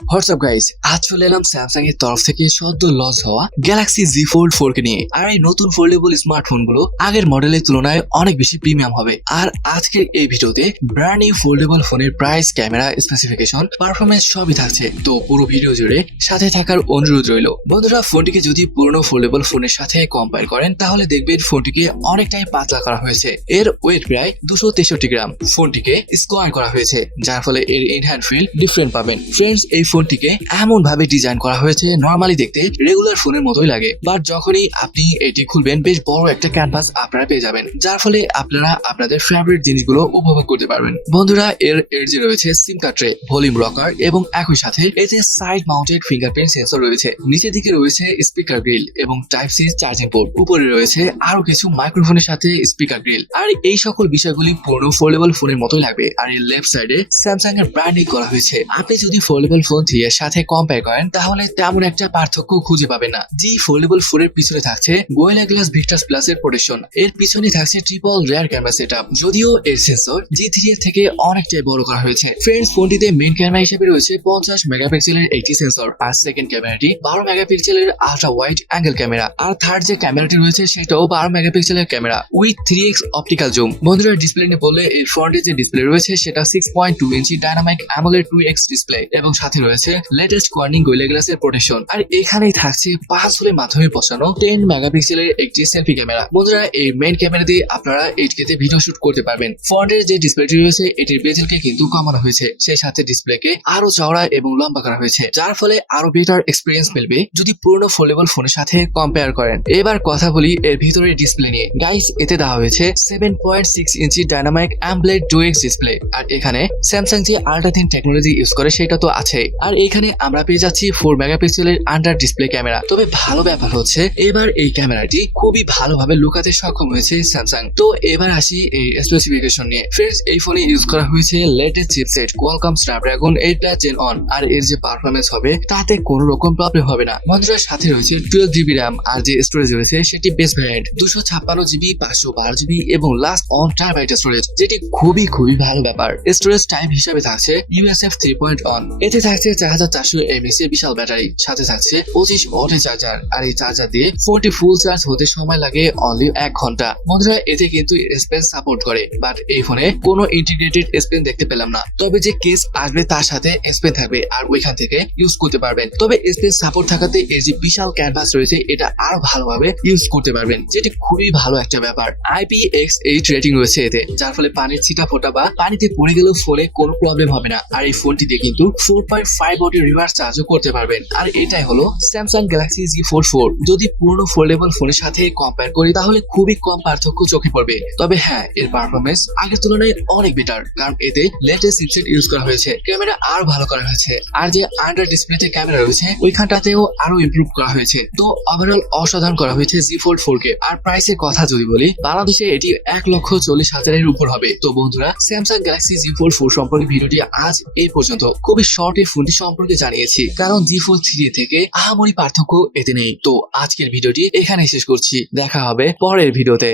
WhatsApp guys, আজ চলে এলাম স্যামসাং এর তরফ থেকে সদ্য লঞ্চ হওয়া গ্যালাক্সি জি ফোল্ড 4 কে নিয়ে। আর এই নতুন ফোল্ডেবল স্মার্টফোন গুলো আগের মডেলের তুলনায় অনেক বেশি প্রিমিয়াম হবে। আর আজকের এই ভিডিওতে ব্র্যান্ড নিউ ফোল্ডেবল ফোনের প্রাইস, ক্যামেরা, স্পেসিফিকেশন, পারফরমেন্স সবই থাকছে। তো পুরো ভিডিও জুড়ে সাথে থাকার অনুরোধ রইল। বন্ধুরা, ফোনটিকে যদি পুরনো ফোল্ডেবল ফোনের সাথে কম্পেয়ার করেন তাহলে দেখবেন ফোনটিকে অনেকটাই পাতলা করা হয়েছে। এর ওয়েট প্রায় 263 গ্রাম। ফোনটিকে স্কোয়ার করা হয়েছে, যার ফলে এর ইনহ্যান্ড ফিল ডিফারেন্ট পাবেন। ফ্রেন্ডস, এই ফোনটিকে এমন ভাবে ডিজাইন করা হয়েছে নরমালি দেখতে রেগুলার ফোনের মতোই লাগে, বাট যখনই আপনি এটি খুলবেন বেশ বড় একটা ক্যানভাস আপনারা পেয়ে যাবেন, যার ফলে আপনারা আপনাদের ফেভারিট জিনিসগুলো উপভোগ করতে পারবেন। বন্ধুরা, এর যে রয়েছে সিম কার্ড ট্রে, ভলিউম রকার এবং একই সাথে এতে সাইড মাউন্টেড ফিঙ্গারপ্রিন্ট সেন্সর রয়েছে। নিচের দিকে রয়েছে স্পিকার গ্রিল এবং টাইপ সি চার্জিং পোর্ট। উপরে রয়েছে আরো কিছু মাইক্রোফোনের সাথে স্পিকার গ্রিল। আর এই সকল বিষয়গুলি পুরনো ফোল্ডেবল ফোনের মতোই লাগবে। আর এই লেফট সাইডে স্যামসাং এর ব্র্যান্ডিং করা হয়েছে। আপনি যদি ফোল্ডেবল ফোন 3 এর সাথে কম্পেয়ার করেন তাহলে তেমন একটা পার্থক্য খুঁজে পাবেন না। জি ফোল্ডেবল ফোনের পিছনে থাকছে গোয়েলা গ্লাস ভিক্টাস প্লাস এর প্রোটেকশন। এর পিছনে থাকছে ট্রিপল রেয়ার ক্যামেরা সেটআপ, যদিও এর সেন্সর জি3 এর থেকে অনেকটাই বড় করা হয়েছে। ফ্রেন্ডস, ফোনটিতে মেইন ক্যামেরা হিসেবে রয়েছে 50 মেগাপিক্সেলের একটি সেন্সর, আর সেকেন্ড ক্যামেরাটি 12 মেগাপিক্সেলের আল্ট্রা ওয়াইড অ্যাঙ্গেল ক্যামেরা, আর থার্ড যে ক্যামেরাটি রয়েছে সেটাও 12 মেগাপিক্সেলের camera with 3x optical zoom. বন্ধুরা, ডিসপ্লে নিয়ে বললে এর ফ্রন্টে যে ডিসপ্লে রয়েছে সেটা 6.2 ইঞ্চি ডায়নামিক অ্যামোলেড 2x ডিসপ্লে এবং সাথে রয়েছে লেটেস্ট কর্নিং গোয়েলা গ্লাসের প্রোটেকশন। আর এখানেই থাকছে 5 হোলের মাধ্যমে বসানো 10 মেগাপিক্সেলের একটি সেলফি ক্যামেরা। বন্ধুরা, এই মেইন ক্যামেরা দিয়ে আপনারা 8K তে ভিডিও শুট করতে পারবেন। ফ্রন্টের যে ডিসপ্লেটি রয়েছে এটির বেজেলকে কিন্তু কমানো হয়েছে, সেই সাথে ডিসপ্লেকে আরো চওড়া এবং লম্বা করা হয়েছে, যার ফলে আরো বেটার এক্সপিরিয়েন্স মিলবে যদি পুরনো ফোল্ডেবল ফোনের সাথে কম্পেয়ার করেন। এবার কথা বলি এর ভিতরের ডিসপ্লে নিয়ে। গাইস, এতে দেওয়া হয়েছে 7.6 ইঞ্চি ডায়নামিক অ্যামোলেড 2x ডিসপ্লে। আর এখানে স্যামসাং যে আল্ট্রা থিন টেকনোলজি ইউজ করে সেটা তো আছে। আর এখানে আমরা পেয়ে যাচ্ছি 4 মেগাপিক্সেলের আন্ডার ডিসপ্লে ক্যামেরা। তবে ভালো ব্যাপার হচ্ছে এবার এই ক্যামেরাটি খুবই ভালোভাবে লুকাতে সক্ষম হয়েছে স্যামসাং। তো এবার আসি এই স্পেসিফিকেশন নিয়ে। ফ্রেন্ডস, এই ফোনে ইউজ করা হয়েছে latest chipset Qualcomm Snapdragon 8 Gen one. আর এর যে পারফরমেন্স হবে তাতে কোনো রকম প্রবলেম হবে না। বন্ধুরা, সাথে রয়েছে 12 জিবি র্যাম, আর যে স্টোরেজ রয়েছে সেটি বেস ভ্যারিয়েন্ট 256 জিবি, 512 জিবি এবং লাস্ট অন টারবাইট স্টোরেজ, যেটি খুবই খুবই ভালো ব্যাপার। স্টোরেজ টাইপ হিসেবে থাকছে ইউএসএফ 3.1। এতে থাকছে 4400 mAh এর বিশাল ব্যাটারি, সাথে থাকছে 25 ওয়াটের চার্জার। আর এই চার্জার দিয়ে ফোনটি ফুল চার্জ হতে সময় লাগে অনলি 1 ঘন্টা। বন্ধুরা, এতে কিন্তু এস পেন সাপোর্ট করে, বাট এই ফোনে কোনো ইন্টিগ্রেটেড এস পেন দেখতে পেলাম না। তবে যে কেস আসবে তার সাথে এস পেন থাকবে আর ওইখান থেকে ইউজ করতে পারবেন। তবে এস পেন সাপোর্ট থাকাতে এর যে বিশাল ক্যানভাস রয়েছে এটা আরো ভালোভাবে ইউজ করতে পারবেন, যেটি খুবই ভালো একটা ব্যাপার। IPX8 রেটিং রয়েছে এতে, যার ফলে পানির ছিটা ফোটা বা পানিতে পড়ে গেলেও ফোনে কোনো প্রবলেম হবে না। আর এই ফোনটি দিয়ে কিন্তু 4.5 ওয়াটের রিভার্স চার্জও করতে পারবেন। আর এটাই হলো স্যামসাং গ্যালাক্সি জি ফোল্ড 4। যদি পুরনো ফোল্ডেবল ফোনের সাথে কম্পেয়ার করি তাহলে খুবই কম পার্থক্য চোখে পড়বে। তবে হ্যাঁ, এর পারফরমেন্স আগের তুলনায় অনেক বেটার, কারণ এতে লেটেস্ট চিপসেট ইউজ করা হয়েছে, ক্যামেরা আরো ভালো করা হয়েছে, আর যে আন্ডার ডিসপ্লেতে ক্যামেরা রয়েছে ওইখানটাতেও আরো ইমপ্রুভ করা হয়েছে। তো ওভারঅল অসাধারণ করা হয়েছে জি ফোল্ড 4 কে। আর প্রাইসের কথা যদি বলি, বাংলাদেশে এটি 1,40,000 এর উপর হবে। তো বন্ধুরা, স্যামসাং গ্যালাক্সি জি ফোল্ড 4 সম্পর্কে ভিডিওটি আজ এই পর্যন্ত। খুবই শর্ট এই ফোনটি সম্পর্কে জানিয়েছি, কারণ জি ফোল্ড 3 থেকে আহামরি পার্থক্য এতে নেই। তো আজকের ভিডিওটি এখানে শেষ করছি, দেখা হবে পরের ভিডিওতে।